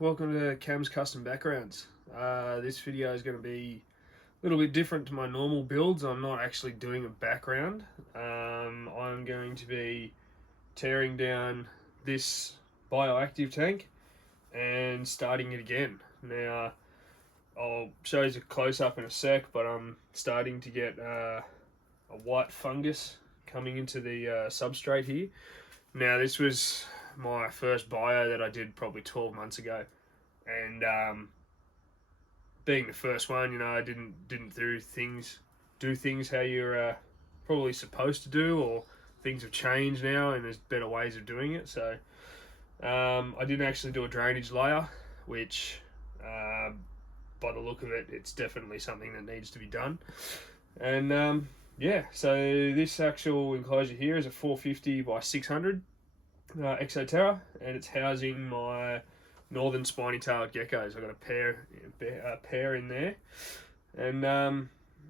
welcome to Cam's Custom Backgrounds. This video is going to be a little bit different to my normal builds. I'm not actually doing a background. I'm going to be tearing down this bioactive tank and starting it again. Now, I'll show you a close-up in a sec, but I'm starting to get a white fungus coming into the substrate here. Now, this was my first bio that I did probably 12 months ago, and being the first one, you know, I didn't do things how you're probably supposed to do, or things have changed now and there's better ways of doing it. So I didn't actually do a drainage layer, which by the look of it, it's definitely something that needs to be done. And yeah, so this actual enclosure here is a 450 by 600 Exoterra, and it's housing my northern spiny-tailed geckos. I've got a pair in there, and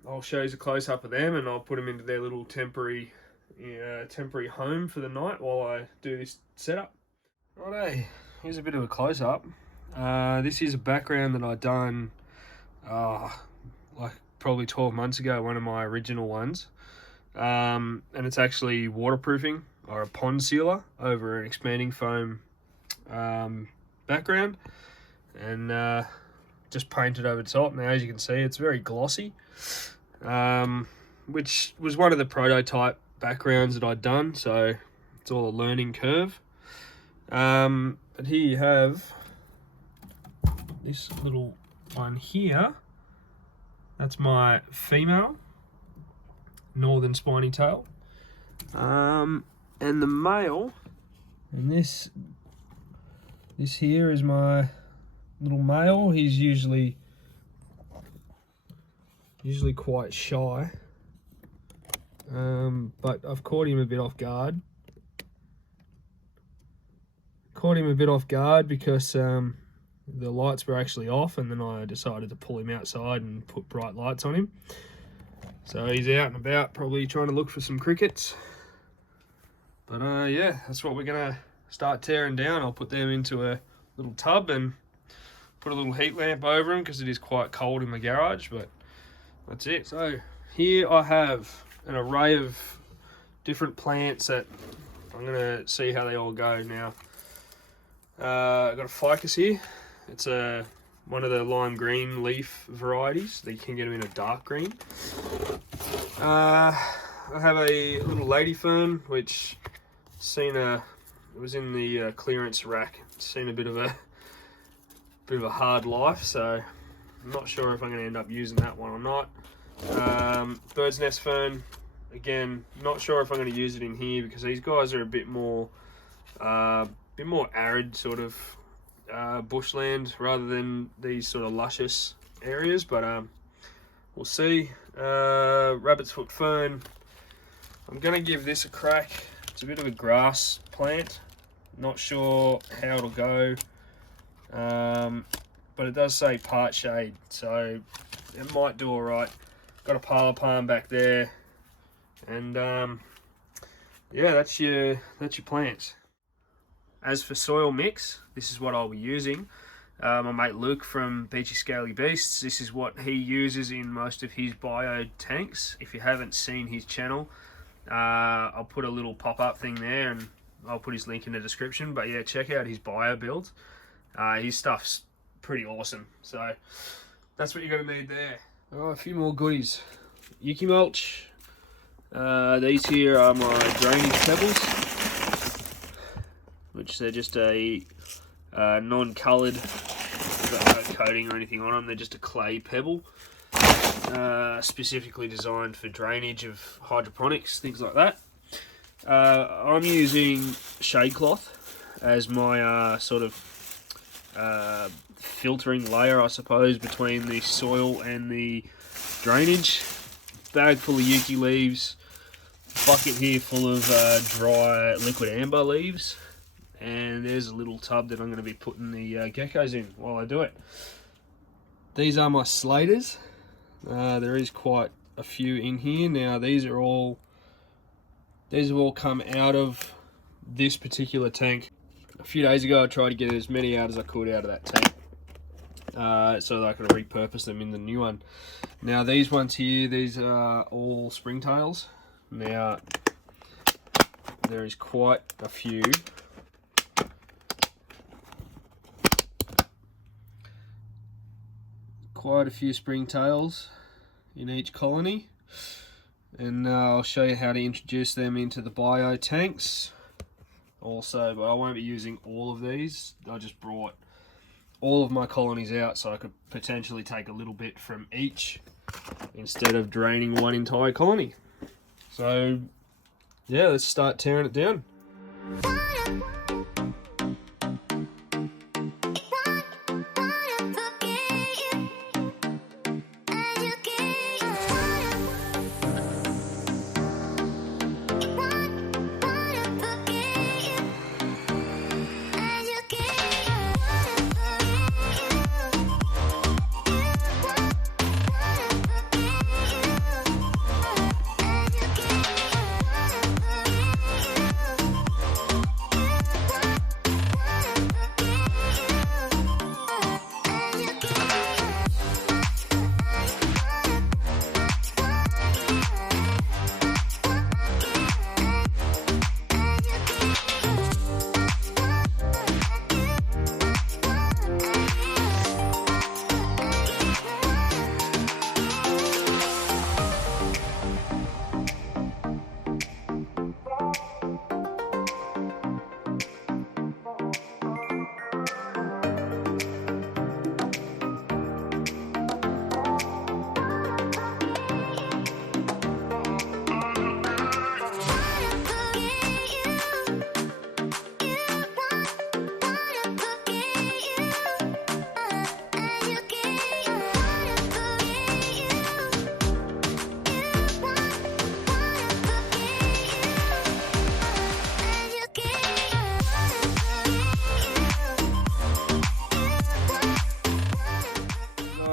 I'll show you a close-up of them, and I'll put them into their little temporary home for the night while I do this setup. Righto, here's a bit of a close-up. This is a background that I done like probably 12 months ago, one of my original ones, and it's actually waterproofing, or a pond sealer over an expanding foam background, and just painted over the top. Now, as you can see, it's very glossy, which was one of the prototype backgrounds that I'd done, so it's all a learning curve. But here you have this little one here. That's my female northern spiny tail. And the male, and this here is my little male. He's usually quite shy, but I've caught him a bit off guard. Because the lights were actually off, and then I decided to pull him outside and put bright lights on him. So he's out and about, probably trying to look for some crickets. But yeah, that's what we're gonna start tearing down. I'll put them into a little tub and put a little heat lamp over them because it is quite cold in my garage, but that's it. So here I have an array of different plants that I'm gonna see how they all go now. I've got a ficus here. It's one of the lime green leaf varieties. You can get them in a dark green. I have a little lady fern, which it was in the clearance rack. It's seen a bit of a hard life, so I'm not sure if I'm going to end up using that one or not. Bird's nest fern, again, not sure if I'm going to use it in here because these guys are a bit more arid sort of bushland rather than these sort of luscious areas, but we'll see. Rabbit's foot fern, I'm going to give this a crack. It's a bit of a grass plant, not sure how it'll go, but it does say part shade, so it might do all right. Got a parlor palm back there, and yeah, that's your plants. As for soil mix, this is what I'll be using. My mate Luke from Beachy Scaly Beasts, this is what he uses in most of his bio tanks. If you haven't seen his channel, I'll put a little pop-up thing there, and I'll put his link in the description. But yeah, check out his bio build. His stuff's pretty awesome. So that's what you're going to need there. Oh, a few more goodies. Yuki mulch. These here are my drainage pebbles, which they're just a non-coloured, got no coating or anything on them. They're just a clay pebble. Specifically designed for drainage of hydroponics, things like that. I'm using shade cloth as my sort of filtering layer, I suppose, between the soil and the drainage. Bag full of yuki leaves, bucket here full of dry liquid amber leaves, and there's a little tub that I'm going to be putting the geckos in while I do it. These are my slaters. There is quite a few in here. Now these have all come out of this particular tank. A few days ago I tried to get as many out as I could out of that tank, so that I could repurpose them in the new one. Now these ones here, these are all springtails. Now there is quite a few. Quite a few springtails in each colony, and I'll show you how to introduce them into the bio tanks also, but I won't be using all of these. I just brought all of my colonies out so I could potentially take a little bit from each instead of draining one entire colony. So yeah, let's start tearing it down.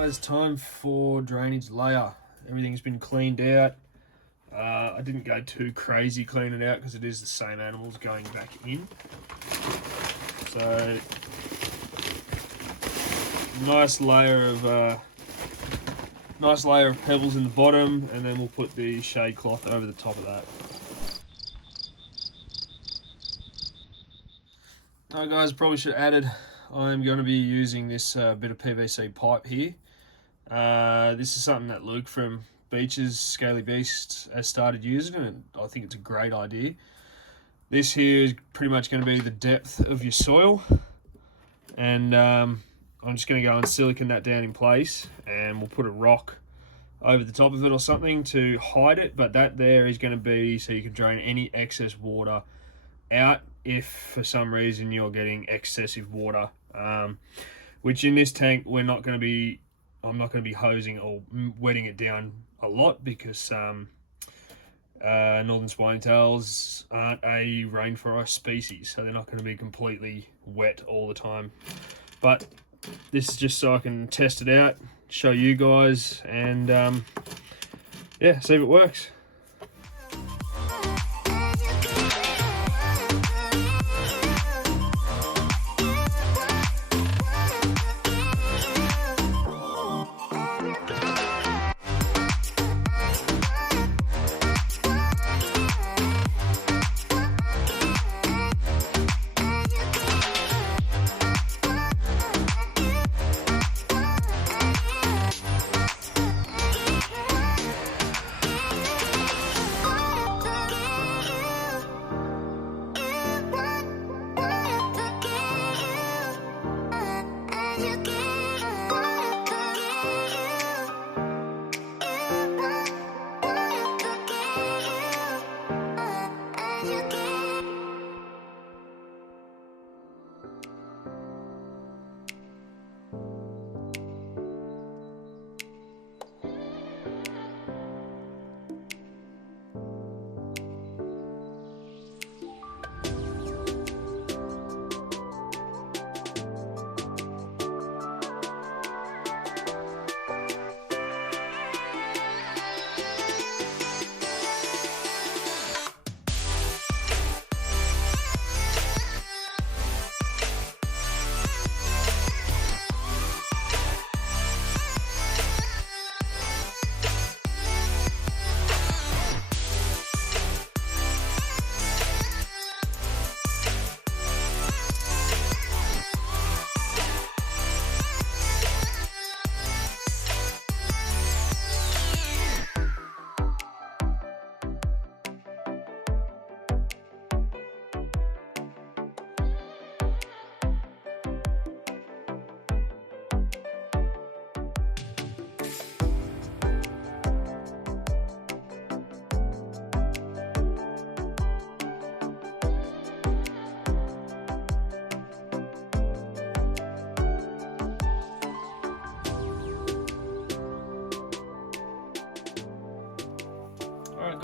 It's time for drainage layer. Everything's been cleaned out. I didn't go too crazy cleaning it out because it is the same animals going back in. So nice layer of pebbles in the bottom, and then we'll put the shade cloth over the top of that. Alright guys, probably should have added, I'm going to be using this bit of PVC pipe here. This is something that Luke from Beaches Scaly Beast has started using, and I think it's a great idea. This here is pretty much going to be the depth of your soil, and I'm just going to go and silicone that down in place, and we'll put a rock over the top of it or something to hide it, but that there is going to be so you can drain any excess water out if for some reason you're getting excessive water, which in this tank I'm not going to be hosing or wetting it down a lot because northern spiny-tails aren't a rainforest species, so they're not going to be completely wet all the time. But this is just so I can test it out, show you guys, and yeah, see if it works.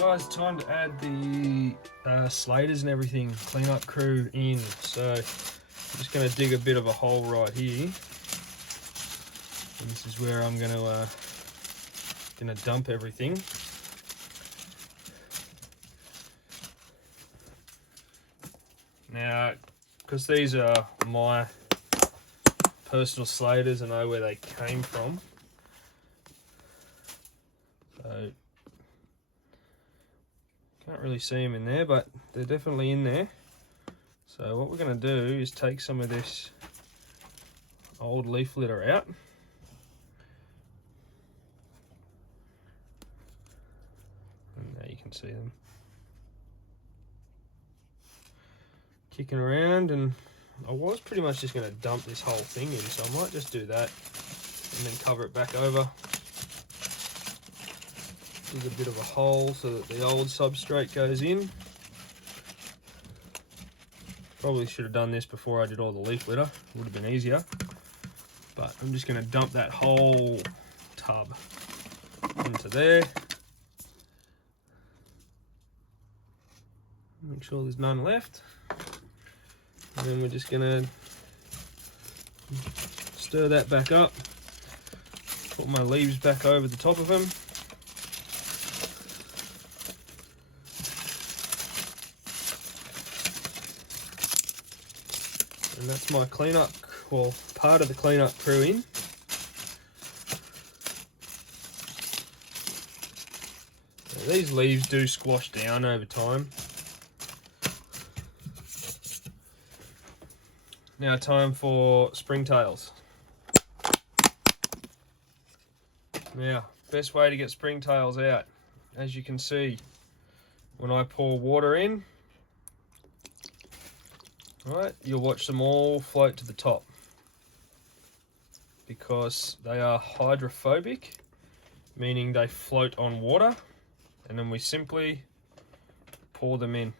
guys, time to add the slaters and everything, cleanup crew in. So I'm just going to dig a bit of a hole right here. And this is where I'm going to dump everything. Now, because these are my personal slaters, I know where they came from. So can't really see them in there, but they're definitely in there. So what we're going to do is take some of this old leaf litter out. And there you can see them kicking around, and I was pretty much just going to dump this whole thing in, so I might just do that and then cover it back over. There's a bit of a hole so that the old substrate goes in. Probably should have done this before I did all the leaf litter, would have been easier. But I'm just going to dump that whole tub into there. Make sure there's none left. And then we're just going to stir that back up. Put my leaves back over the top of them. And that's my cleanup, well, part of the cleanup crew in. Now, these leaves do squash down over time. Now time for springtails. Now, best way to get springtails out, as you can see, when I pour water in, right, you'll watch them all float to the top because they are hydrophobic, meaning they float on water, and then we simply pour them in.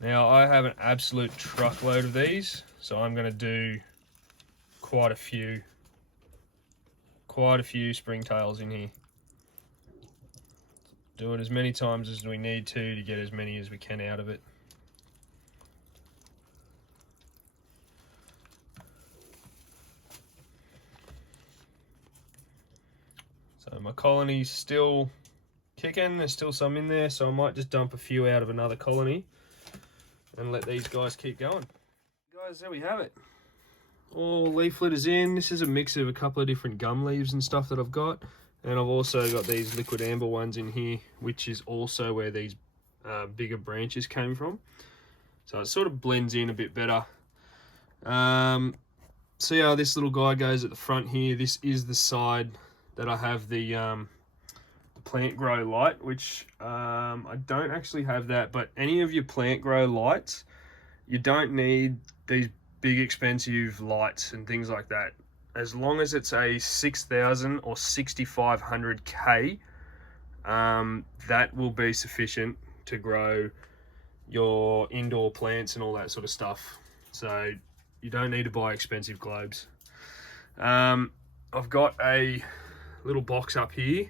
Now I have an absolute truckload of these, so I'm going to do quite a few springtails in here. Do it as many times as we need to get as many as we can out of it. So my colony's still kicking, there's still some in there, so I might just dump a few out of another colony and let these guys keep going. Guys, there we have it. All leaf litters in. This is a mix of a couple of different gum leaves and stuff that I've got. And I've also got these liquid amber ones in here, which is also where these bigger branches came from. So it sort of blends in a bit better. See how this little guy goes at the front here? This is the side that I have the plant grow light, which I don't actually have that, but any of your plant grow lights, you don't need these big expensive lights and things like that. As long as it's a 6000 or 6500K, that will be sufficient to grow your indoor plants and all that sort of stuff. So you don't need to buy expensive globes. I've got a little box up here,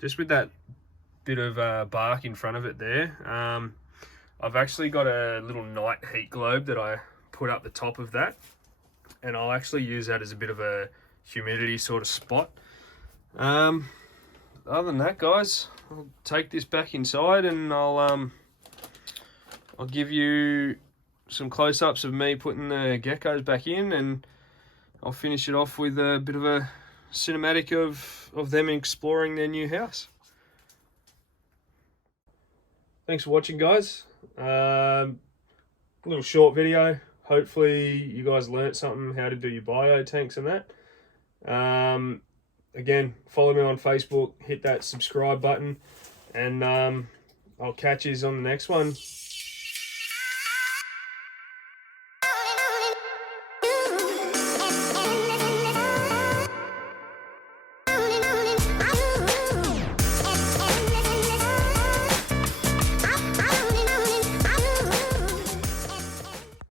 just with that bit of bark in front of it there. I've actually got a little night heat globe that I put up the top of that, and I'll actually use that as a bit of a humidity sort of spot. Other than that, guys, I'll take this back inside and I'll give you some close-ups of me putting the geckos back in, and I'll finish it off with a bit of a cinematic of them exploring their new house. Thanks for watching, guys. A little short video. Hopefully you guys learnt something, how to do your bio tanks and that. Again, follow me on Facebook, hit that subscribe button, and I'll catch you on the next one.